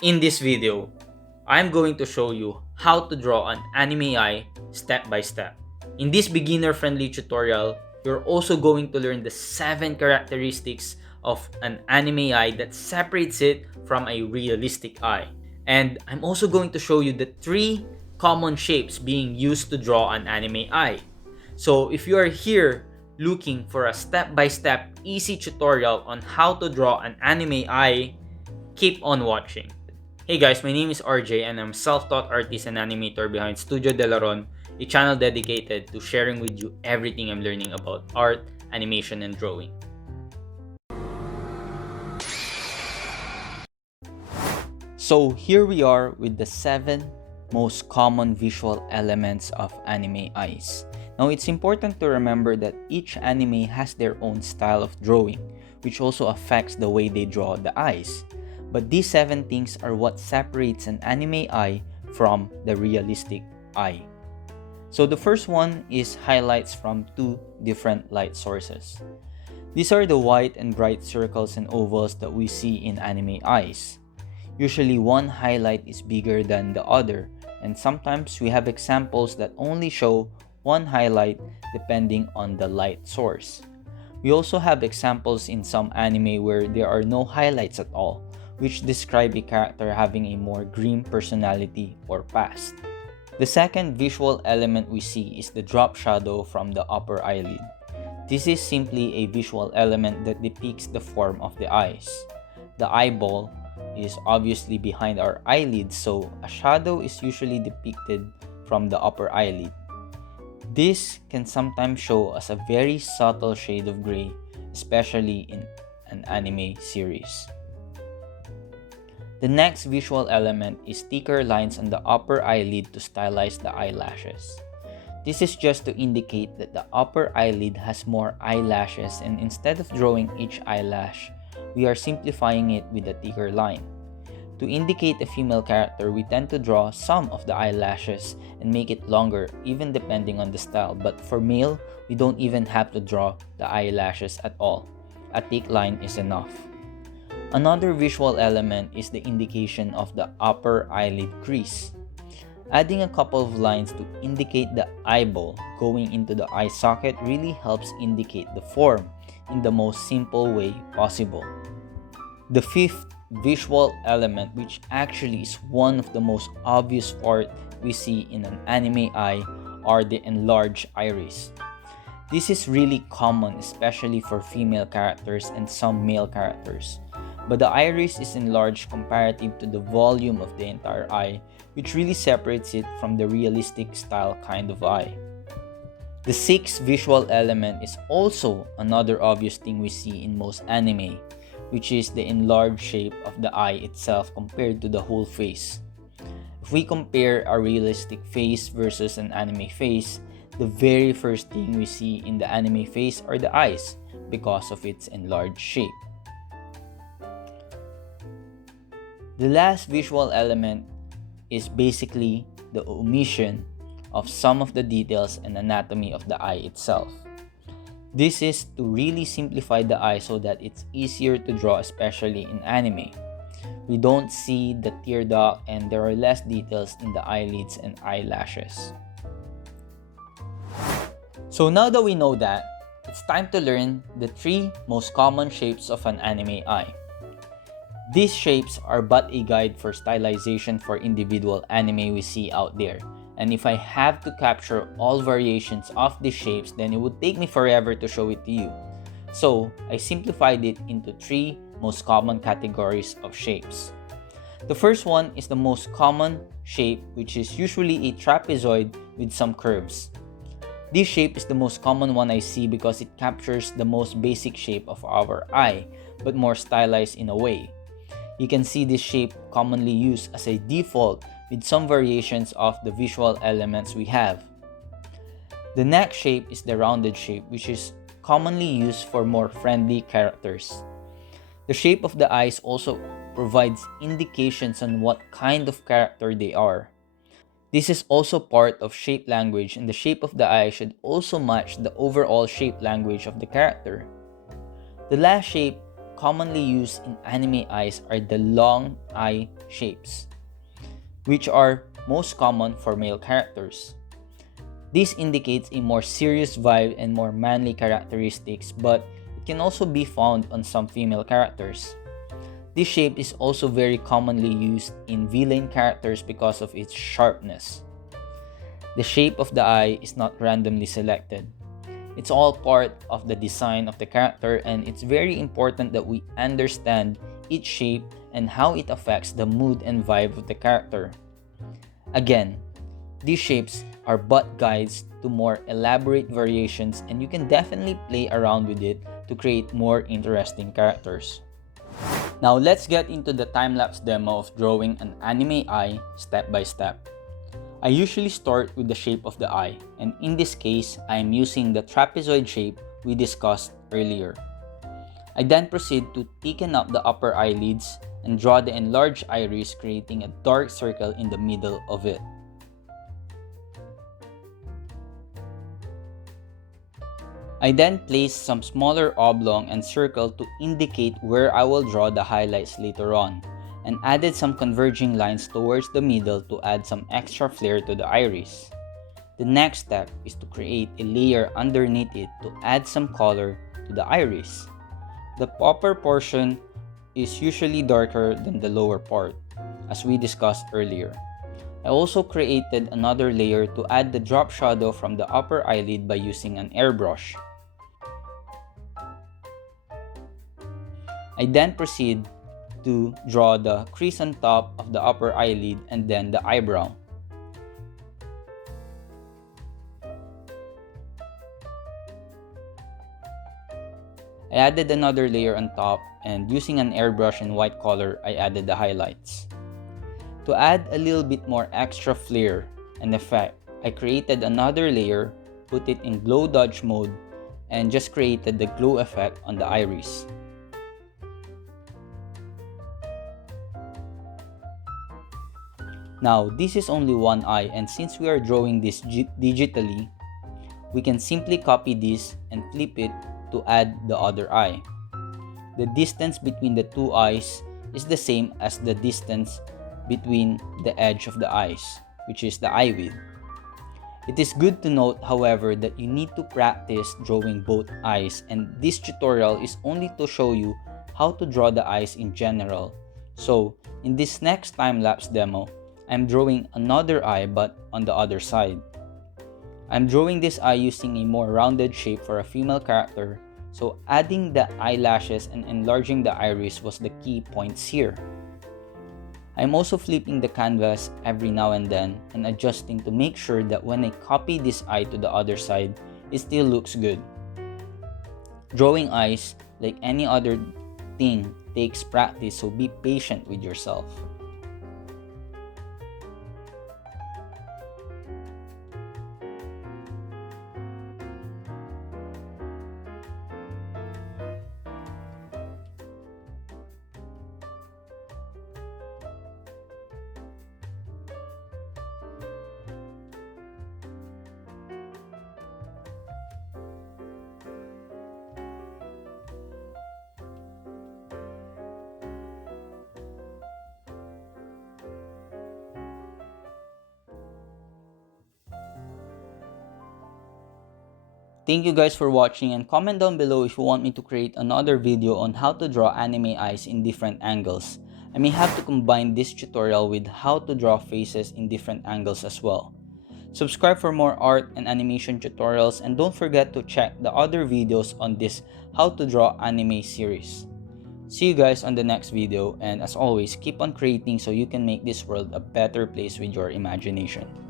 In this video, I'm going to show you how to draw an anime eye step by step. In this beginner-friendly tutorial, you're also going to learn the 7 characteristics of an anime eye that separates it from a realistic eye. And I'm also going to show you the 3 common shapes being used to draw an anime eye. So if you are here looking for a step-by-step easy tutorial on how to draw an anime eye, keep on watching. Hey guys, my name is RJ and I'm self-taught artist and animator behind Studio Delaron, a channel dedicated to sharing with you everything I'm learning about art, animation, and drawing. So here we are with the 7 most common visual elements of anime eyes. Now it's important to remember that each anime has their own style of drawing, which also affects the way they draw the eyes. But these 7 things are what separates an anime eye from the realistic eye. So the first one is highlights from 2 different light sources. These are the white and bright circles and ovals that we see in anime eyes. Usually one highlight is bigger than the other, and sometimes we have examples that only show one highlight depending on the light source. We also have examples in some anime where there are no highlights at all, which describe a character having a more green personality or past. The second visual element we see is the drop shadow from the upper eyelid. This is simply a visual element that depicts the form of the eyes. The eyeball is obviously behind our eyelids, so a shadow is usually depicted from the upper eyelid. This can sometimes show as a very subtle shade of gray, especially in an anime series. The next visual element is thicker lines on the upper eyelid to stylize the eyelashes. This is just to indicate that the upper eyelid has more eyelashes, and instead of drawing each eyelash, we are simplifying it with a thicker line. To indicate a female character, we tend to draw some of the eyelashes and make it longer, even depending on the style. But for male, we don't even have to draw the eyelashes at all. A thick line is enough. Another visual element is the indication of the upper eyelid crease. Adding a couple of lines to indicate the eyeball going into the eye socket really helps indicate the form in the most simple way possible. The fifth visual element, which actually is one of the most obvious part we see in an anime eye, are the enlarged iris. This is really common, especially for female characters and some male characters. But the iris is enlarged comparative to the volume of the entire eye, which really separates it from the realistic style kind of eye. The sixth visual element is also another obvious thing we see in most anime, which is the enlarged shape of the eye itself compared to the whole face. If we compare a realistic face versus an anime face, the very first thing we see in the anime face are the eyes because of its enlarged shape. The last visual element is basically the omission of some of the details and anatomy of the eye itself. This is to really simplify the eye so that it's easier to draw, especially in anime. We don't see the tear duct and there are less details in the eyelids and eyelashes. So now that we know that, it's time to learn the 3 most common shapes of an anime eye. These shapes are but a guide for stylization for individual anime we see out there. And if I have to capture all variations of these shapes, then it would take me forever to show it to you. So I simplified it into 3 most common categories of shapes. The first one is the most common shape, which is usually a trapezoid with some curves. This shape is the most common one I see because it captures the most basic shape of our eye, but more stylized in a way. You can see this shape commonly used as a default with some variations of the visual elements we have. The next shape is the rounded shape, which is commonly used for more friendly characters. The shape of the eyes also provides indications on what kind of character they are. This is also part of shape language, and the shape of the eye should also match the overall shape language of the character. The last shape commonly used in anime eyes are the long eye shapes, which are most common for male characters. This indicates a more serious vibe and more manly characteristics, but it can also be found on some female characters. This shape is also very commonly used in villain characters because of its sharpness. The shape of the eye is not randomly selected. It's all part of the design of the character, and it's very important that we understand each shape and how it affects the mood and vibe of the character. Again, these shapes are but guides to more elaborate variations, and you can definitely play around with it to create more interesting characters. Now let's get into the time-lapse demo of drawing an anime eye step by step. I usually start with the shape of the eye, and in this case, I am using the trapezoid shape we discussed earlier. I then proceed to thicken up the upper eyelids and draw the enlarged iris, creating a dark circle in the middle of it. I then place some smaller oblong and circle to indicate where I will draw the highlights later on, and added some converging lines towards the middle to add some extra flair to the iris. The next step is to create a layer underneath it to add some color to the iris. The upper portion is usually darker than the lower part, as we discussed earlier. I also created another layer to add the drop shadow from the upper eyelid by using an airbrush. I then proceed to draw the crease on top of the upper eyelid and then the eyebrow. I added another layer on top, and using an airbrush in white color, I added the highlights. To add a little bit more extra flair and effect, I created another layer, put it in glow dodge mode, and just created the glow effect on the iris. Now, this is only one eye, and since we are drawing this digitally, we can simply copy this and flip it to add the other eye. The distance between the two eyes is the same as the distance between the edge of the eyes, which is the eye width. It is good to note, however, that you need to practice drawing both eyes, and this tutorial is only to show you how to draw the eyes in general. So, in this next time-lapse demo, I'm drawing another eye but on the other side. I'm drawing this eye using a more rounded shape for a female character, so adding the eyelashes and enlarging the iris was the key points here. I'm also flipping the canvas every now and then and adjusting to make sure that when I copy this eye to the other side, it still looks good. Drawing eyes, like any other thing, takes practice, so be patient with yourself. Thank you guys for watching, and comment down below if you want me to create another video on how to draw anime eyes in different angles. I may have to combine this tutorial with how to draw faces in different angles as well. Subscribe for more art and animation tutorials, and don't forget to check the other videos on this how to draw anime series. See you guys on the next video, and as always, keep on creating so you can make this world a better place with your imagination.